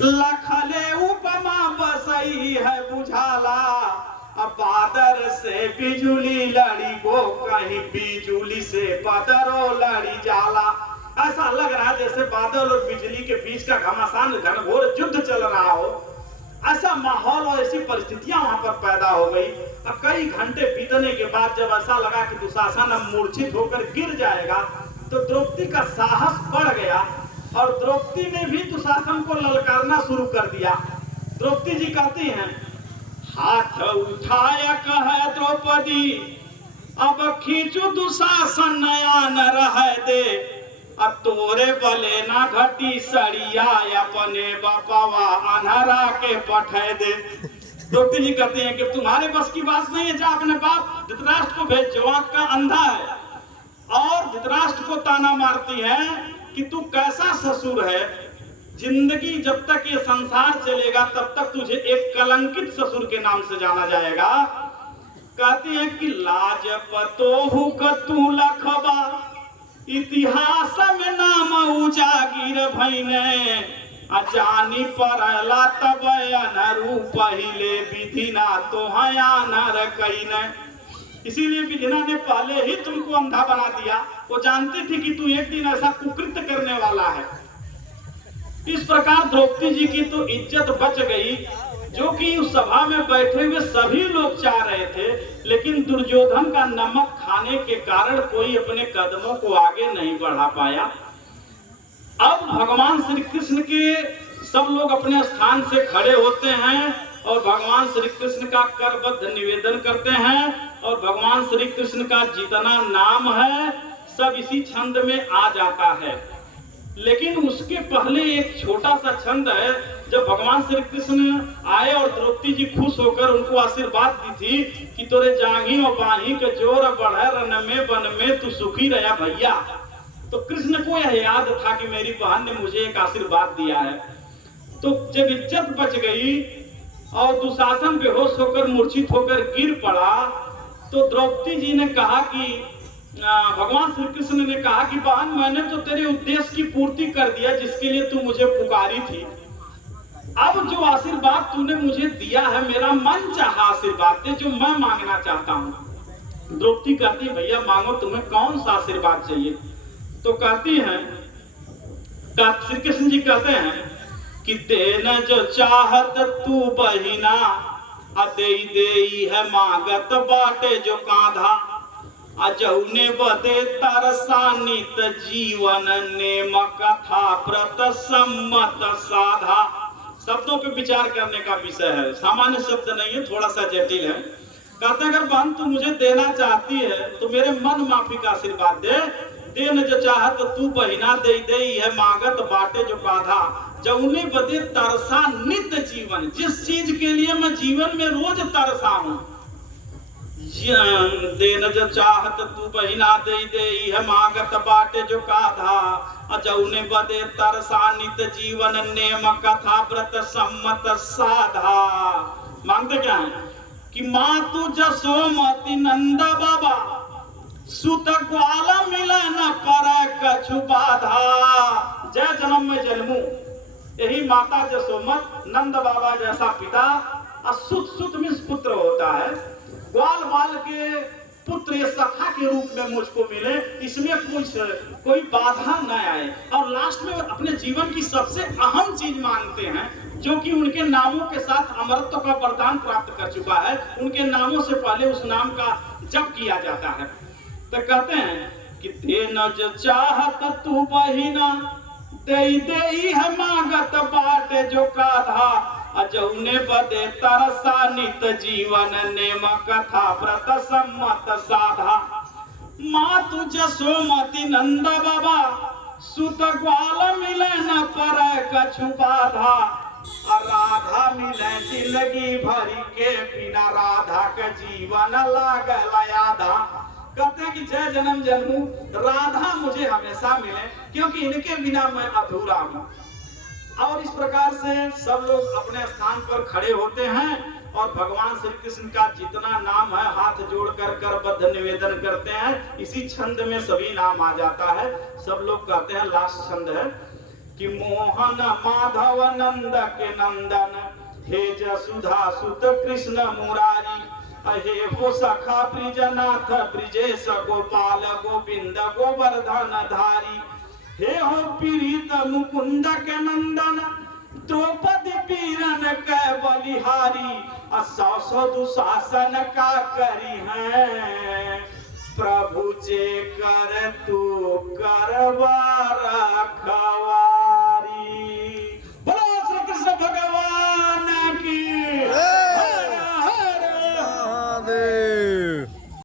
लखले उपमा बसई है बुझाला, अब बादर से बिजुली लड़ी गो, कहीं बिजुली से बदरो लड़ी जाला। ऐसा लग रहा है जैसे बादल और बिजली के बीच का घमासान घनघोर युद्ध चल रहा हो। ऐसा माहौल और ऐसी परिस्थितियां वहां पर पैदा हो गई। अब कई घंटे बीतने के बाद जब ऐसा लगा कि दुशासन अब मूर्छित होकर गिर जाएगा, तो द्रौपदी का साहस बढ़ गया और द्रौपदी ने भी दुशासन को ललकारना शुरू कर दिया। द्रौपदी जी कहती हैं, हाथ उठाया कहे द्रौपदी, अब खींचू दुशासन नया न रह दे, अब तोरे बले ना घटी सड़िया, अपने बापावा अनहरा के पठे दे। द्रौपदी जी कहते हैं कि तुम्हारे बस की बात नहीं है, जा अपने बाप धृतराष्ट्र को भेज, जो आंख का अंधा है। और धृतराष्ट्र को ताना मारती है कि तू कैसा ससुर है, जिंदगी जब तक ये संसार चलेगा तब तक तुझे एक कलंकित ससुर के नाम से जाना जाएगा। कहती है कि लाज पतोहु कतू लखबा, इतिहास में नाम उजागिर भइने, अजानी परला तब अनरु पहिले विधिना तोहया नर कइने। इसीलिए विधिना ने पहले ही तुमको अंधा बना दिया। वो जानती थी कि तू एक दिन ऐसा कुकृत्य करने वाला है। इस प्रकार द्रौपदी जी की तो इज्जत बच गई, जो कि उस सभा में बैठे हुए सभी लोग चाह रहे थे, लेकिन दुर्योधन का नमक खाने के कारण कोई अपने कदमों को आगे नहीं बढ़ा पाया। अब भगवान श्री कृष्ण के सब लोग अपने स्थान से खड़े होते हैं और भगवान श्री कृष्ण का करबद्ध निवेदन करते हैं, और भगवान श्री कृष्ण का जितना नाम है सब इसी छंद में आ जाता है। लेकिन उसके पहले एक छोटा सा छंद है। जब भगवान श्री कृष्ण आए और द्रौपदी जी खुश होकर उनको आशीर्वाद दी थी कि तोरे जांघी और बाही के जोर बढ़े, रन में वन में तू सुखी रहा भैया, तो कृष्ण को यह याद था कि मेरी बहन ने मुझे एक आशीर्वाद दिया है। तो जब इज्जत बच गई और दुशासन बेहोश होकर मूर्छित होकर गिर पड़ा, तो द्रौपदी जी ने कहा कि भगवान श्री कृष्ण ने कहा कि बहन, मैंने तो तेरे उद्देश्य की पूर्ति कर दिया जिसके लिए तू मुझे पुकारी थी। अब जो आशीर्वाद तूने मुझे दिया है, मेरा मन चाहा आशीर्वाद दे जो मैं मांगना चाहता हूँ। द्रौपदी कहती है, भैया मांगो, तुम्हें कौन सा आशीर्वाद चाहिए? तो कहती हैं, श्री कृष्ण जी कहते हैं कि देना जो चाहत तू बहिना, दे है मांगत बाटे जो कांधा, अजौने बदे तरसानित जीवन नेम कथा व्रत सम्मत साधा। शब्दों पे विचार करने का विषय है, सामान्य शब्द नहीं है, थोड़ा सा जटिल है। कहते हैं, अगर बहन तू मुझे देना चाहती है तो मेरे मन माफी का आशीर्वाद दे। देन जो चाहत तू बहिना, दे है मांगत बाटे जो काधा, जौने बदे तरसा नित जीवन, जिस चीज के लिए मैं जीवन में रोज तरसा हूं। देन जो चाहत तू बहिना, दे है मांगत बाटे जो काधा, जौने बदे तरसा नित जीवन नेम कथा व्रत सम्मत साधा। मांगते क्या है कि माँ तू जसोमती नंद बाबा, सुत ग्वाल मिले न पर कछु बाधा। जय जन्म में जन्मू, यही माता जसोमत, नंद बाबा जैसा पिता, सुत सुत में पुत्र होता है, ग्वाल बाल के पुत्र ये सखा के रूप में मुझको मिले, इसमें कोई बाधा न आए। और लास्ट में अपने जीवन की सबसे अहम चीज मांगते हैं, जो कि उनके नामों के साथ अमरत्व का वरदान प्राप्त कर चुका है। उनके नामों से पहले उस नाम का जप किया जाता है। तो कहते हैं कि देना जो चाहत तू बहिना, दे है मांगत बाटे जो काधा, अजौने बदे तरसा नित जीवन नेम कथा व्रत सम्मत साधा। माँ तू जसोमती नंद बाबा, सुत ग्वाल मिले न पर कछु बाधा, राधा मिले जिंदगी भरी के बिना, राधा के जीवन लागल आधा। कहते हैं कि जय जन्म जन्मू, राधा मुझे हमेशा मिले, क्योंकि इनके बिना मैं अधूरा हूं। और इस प्रकार से सब लोग अपने स्थान पर खड़े होते हैं और भगवान श्री कृष्ण का जितना नाम है हाथ जोड़कर करबद्ध निवेदन करते हैं। इसी छंद में सभी नाम आ जाता है। सब लोग कहते हैं, लास्ट छंद है कि मोहन माधव नंद के नंदन, हे जसुधा सुत कृष्ण मुरारी, हे हो सखा ब्रिजनाथ ब्रिजेश गोपाल गोविंद गोवर्धन धारी, हे हो पीड़ित मुकुंद के नंदन, द्रौपदी पीरन के बलिहारी, सौ दुशासन का करी है, प्रभु जे कर तू करवा रखा